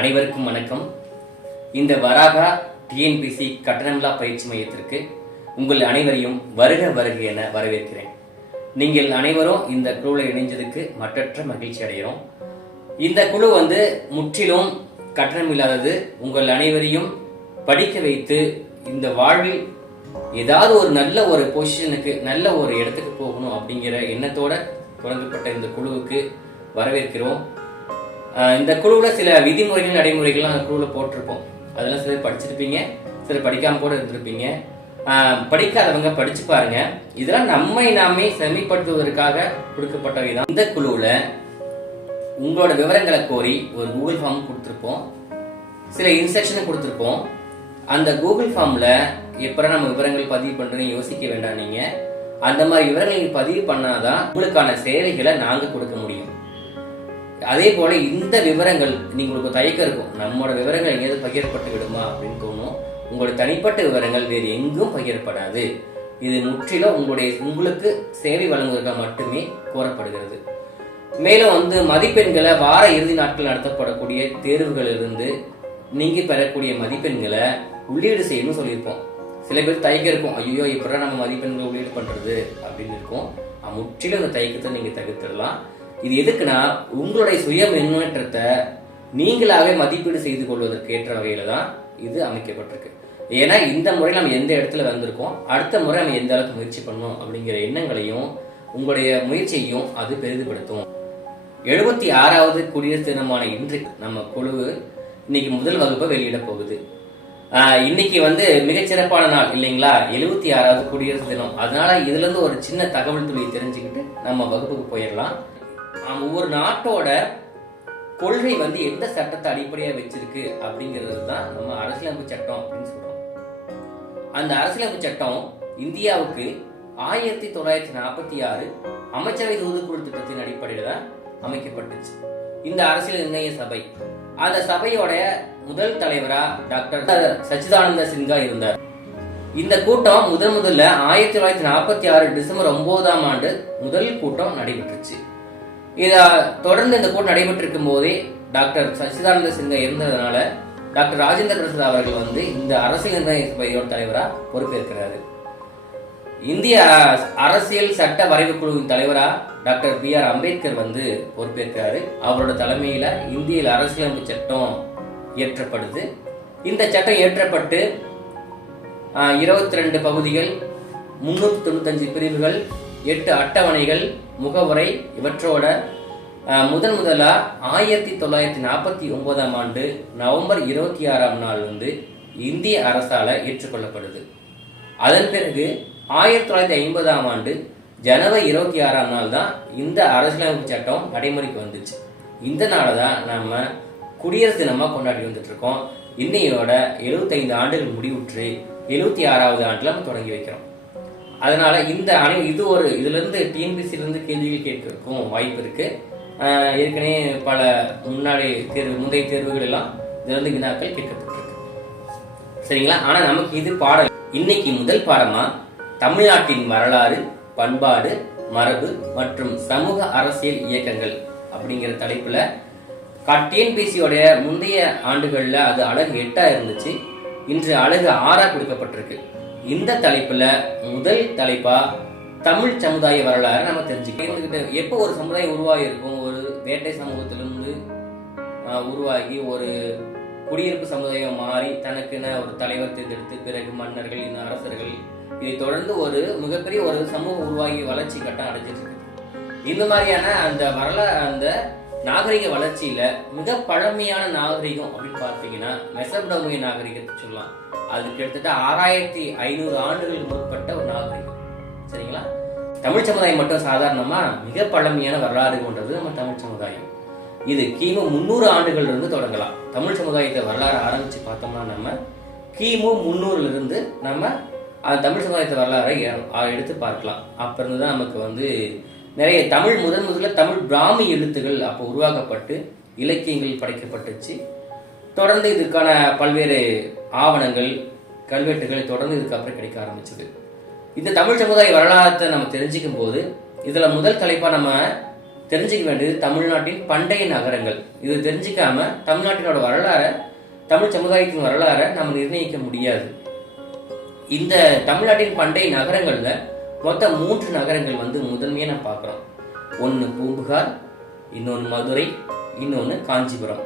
அனைவருக்கும் வணக்கம். இந்த வராகா டிஎன்பிசி கட்டணமில்லா பயிற்சி மையத்திற்கு உங்கள் அனைவரையும் வருக வருக என வரவேற்கிறேன். நீங்கள் அனைவரும் இந்த குழுவில் இணைஞ்சதுக்கு மற்றற்ற மகிழ்ச்சி அடைகிறோம். இந்த குழு முற்றிலும் கட்டணம் இல்லாதது. உங்கள் அனைவரையும் படிக்க வைத்து இந்த வாழ்வில் ஏதாவது ஒரு நல்ல ஒரு பொசிஷனுக்கு, நல்ல ஒரு இடத்துக்கு போகணும் அப்படிங்கிற எண்ணத்தோட தொடங்கப்பட்ட இந்த குழுவுக்கு வரவேற்கிறோம். இந்த குழுவில் சில விதிமுறைகள், நடைமுறைகள்லாம் அந்த குழுவில் போட்டிருப்போம். அதெல்லாம் சிலர் படிச்சிருப்பீங்க, சிலர் படிக்காம கூட இருந்திருப்பீங்க. படிக்காதவங்க படிச்சு பாருங்க. இதெல்லாம் நம்மை நாமே செம்மைப்படுத்துவதற்காக கொடுக்கப்பட்டவை தான். இந்த குழுவில் உங்களோட விவரங்களை கோரி ஒரு கூகுள் ஃபார்ம் கொடுத்துருப்போம், சில இன்ஸ்ட்ரக்ஷனும் கொடுத்துருப்போம். அந்த கூகுள் ஃபார்ம்ல எப்பறம் நம்ம விவரங்கள் பதிவு பண்றதுன்னு யோசிக்க வேண்டாம். நீங்க அந்த மாதிரி விவரங்களை பதிவு பண்ணாதான் உங்களுக்கான சேவைகளை நாங்க கொடுக்க முடியும். அதே போல இந்த விவரங்கள் உங்களுக்கு தயக்கம் இருக்கும், நம்மளோட விவரங்கள் எங்கேயாவது பகிரப்பட்டு விடுமா அப்படின்னு தோணும். உங்களுடைய தனிப்பட்ட விவரங்கள் வேறு எங்கும் பகிரப்படாது. இது முற்றிலும் உங்களுக்கு சேவை வழங்குவதற்காக மட்டுமே கோரப்படுகிறது. மேலும் மதிப்பெண்களை வார இறுதி நாட்கள் நடத்தப்படக்கூடிய தேர்வுகளிலிருந்து நீங்க பெறக்கூடிய மதிப்பெண்களை உள்ளீடு செய்யணும்னு சொல்லியிருப்போம். சில பேர் தயக்கம் இருக்கும், ஐயோ இப்பதான் நம்ம மதிப்பெண்களை உள்ளீடு பண்றது அப்படின்னு இருக்கும். முற்றிலும் அந்த தயக்கத்தை நீங்க தவிர்த்திடலாம். இது எதுக்குன்னா, உங்களுடைய சுய முன்னேற்றத்தை நீங்களாவே மதிப்பீடு செய்து கொள்வதற்கு ஏற்ற வகையில தான் இது அமைக்கப்பட்டிருக்கு. ஏன்னா இந்த முறை நம்ம எந்த இடத்துல வந்திருக்கோம், அடுத்த முறை நம்ம எந்த அளவுக்கு முயற்சி பண்ணணும் அப்படிங்கிற எண்ணங்களையும் உங்களுடைய முயற்சியையும் அது பெரிதுபடுத்தும். 76வது குடியரசு தினமான இன்றைக்கு நம்ம குழு இன்னைக்கு முதல் வகுப்பை வெளியிட போகுது. இன்னைக்கு மிகச்சிறப்பான நாள் இல்லைங்களா, 76வது குடியரசு தினம். அதனால இதுல இருந்து ஒரு சின்ன தகவல் துளியை தெரிஞ்சுக்கிட்டு நம்ம வகுப்புக்கு போயிடலாம். ஒவ்வொரு நாட்டோட கொள்கை எந்த சட்டத்தை அடிப்படையா வச்சிருக்கு அப்படிங்கிறது தான் நம்ம அரசியலமைப்பு சட்டம் அப்படின்னு சொல்றோம். அந்த அரசியலமைப்பு சட்டம் இந்தியாவுக்கு 1946 அமைச்சரவை தூதுக்குழு திட்டத்தின் அடிப்படையில தான் அமைக்கப்பட்டுச்சு. இந்த அரசியல் நிர்ணய சபை, அந்த சபையோட முதல் தலைவரா டாக்டர் சச்சிதானந்த சின்ஹா இருந்தார். இந்த கூட்டம் முதல்ல 1946 டிசம்பர் 9ஆம் ஆண்டு முதல் கூட்டம் நடைபெற்றுச்சு. இத தொடர்ந்து இந்த கூட்டம் நடைபெற்றிருக்கும் போதே டாக்டர் சச்சிதானந்த சின்ஹா இருந்ததுனால டாக்டர் ராஜேந்திர பிரசாத் அவர்கள் இந்த அரசியல் நிர்ணய சபையோட தலைவரா பொறுப்பேற்கிறாரு. இந்திய அரசியல் சட்ட வரைவு குழுவின் தலைவரா டாக்டர் BR அம்பேத்கர் பொறுப்பேற்கிறாரு. அவரோட தலைமையில இந்திய அரசியலமைப்பு சட்டம் இயற்றப்படுது. இந்த சட்டம் இயற்றப்பட்டு 22 பகுதிகள், 395 பிரிவுகள், 8 அட்டவணைகள், முகவுரை இவற்றோட முதலா 1949ஆம் ஆண்டு நவம்பர் 26ஆம் நாள் இந்திய அரசால ஏற்றுக்கொள்ளப்படுது. அதன் பிறகு 1950ஆம் ஆண்டு ஜனவரி 26ஆம் நாள் தான் இந்த அரசியலமைப்பு சட்டம் நடைமுறைக்கு வந்துச்சு. இந்த நாளதான் நாம குடியரசு தினமா கொண்டாடி வந்துட்டு இருக்கோம். இன்னையோட 75 ஆண்டுகள் முடிவுற்று 76வது ஆண்டுல நம்ம தொடங்கி வைக்கிறோம். அதனால இதுல இருந்து டிஎன்பிசில இருந்து கேள்விகள் கேட்கிறதுக்கும் வாய்ப்பு இருக்கு. ஏற்கனவே பல முந்தைய தேர்வுகள் எல்லாம் இதுல வினாக்கள் கேட்கப்பட்டிருக்கு. சரிங்களா? ஆனா நமக்கு இது பாடம். இன்னைக்கு முதல் பாடமா தமிழ்நாட்டின் வரலாறு, பண்பாடு, மரபு மற்றும் சமூக அரசியல் இயக்கங்கள் அப்படிங்கிற தலைப்புல டிஎன்பிசியோட முந்தைய ஆண்டுகள்ல அது அழகு 8ஆ இருந்துச்சு. இன்று அழகு 6ஆ கொடுக்கப்பட்டிருக்கு. இந்த தலைப்புல முதல் தலைப்பா தமிழ் சமுதாய வரலாறு நம்ம தெரிஞ்சுக்கிட்டு, எப்போ ஒரு சமுதாயம் உருவாகி இருக்கும், ஒரு வேட்டை சமூகத்திலிருந்து உருவாகி ஒரு குடியிருப்பு சமுதாயம் மாறி தனக்குன்னு ஒரு தலைவர் தேர்ந்தெடுத்து பிறகு மன்னர்கள், இந்த அரசர்கள், இதை தொடர்ந்து ஒரு மிகப்பெரிய ஒரு சமூகம் உருவாகி வளர்ச்சி கட்டம் அடைஞ்சிட்டு இருக்கு. இந்த மாதிரியான அந்த அந்த நாகரிக வளர்ச்சியில மிக பழமையான நாகரிகம் அப்படின்னு பார்த்தீங்கன்னா மெசபடோமிய நாகரிகத்தை சொல்லலாம். அது கிட்டத்தட்ட 6500 ஆண்டுகளுக்கு முற்பட்ட ஒரு நாகரிகம். சரிங்களா? தமிழ் சமுதாயம் மட்டும் சாதாரணமா மிக பழமையான வரலாறு கொண்டது நம்ம தமிழ் சமுதாயம். இது கிமு 300 ஆண்டுகள் இருந்து தொடங்கலாம். தமிழ் சமுதாயத்தை வரலாறு ஆரம்பிச்சு பார்த்தோம்னா நம்ம கிமு 300ல இருந்து நம்ம தமிழ் சமுதாயத்தை வரலாறை எடுத்து பார்க்கலாம். அப்ப இருந்துதான் நமக்கு நிறைய முதல்ல தமிழ் பிராமி எழுத்துகள் அப்போ உருவாக்கப்பட்டு இலக்கியங்கள் படைக்கப்பட்டுச்சு. தொடர்ந்து இதுக்கான பல்வேறு ஆவணங்கள், கல்வெட்டுகள் தொடர்ந்து இதுக்கு அப்புறம் கிடைக்க ஆரம்பிச்சது. இந்த தமிழ் சமுதாய வரலாற்றை நம்ம தெரிஞ்சுக்கும் போது இதுல முதல் தலைப்பா நம்ம தெரிஞ்சுக்க வேண்டியது தமிழ்நாட்டின் பண்டைய நகரங்கள். இது தெரிஞ்சுக்காம தமிழ்நாட்டினோட வரலாறை, தமிழ் சமுதாயத்தின் வரலாறை நம்ம நிர்ணயிக்க முடியாது. இந்த தமிழ்நாட்டின் பண்டைய நகரங்கள்ல மொத்தம் 3 நகரங்கள் முதன்மையா நான் பார்க்கிறோம். ஒன்னு பூம்புகார், இன்னொன்னு மதுரை, இன்னொன்னு காஞ்சிபுரம்.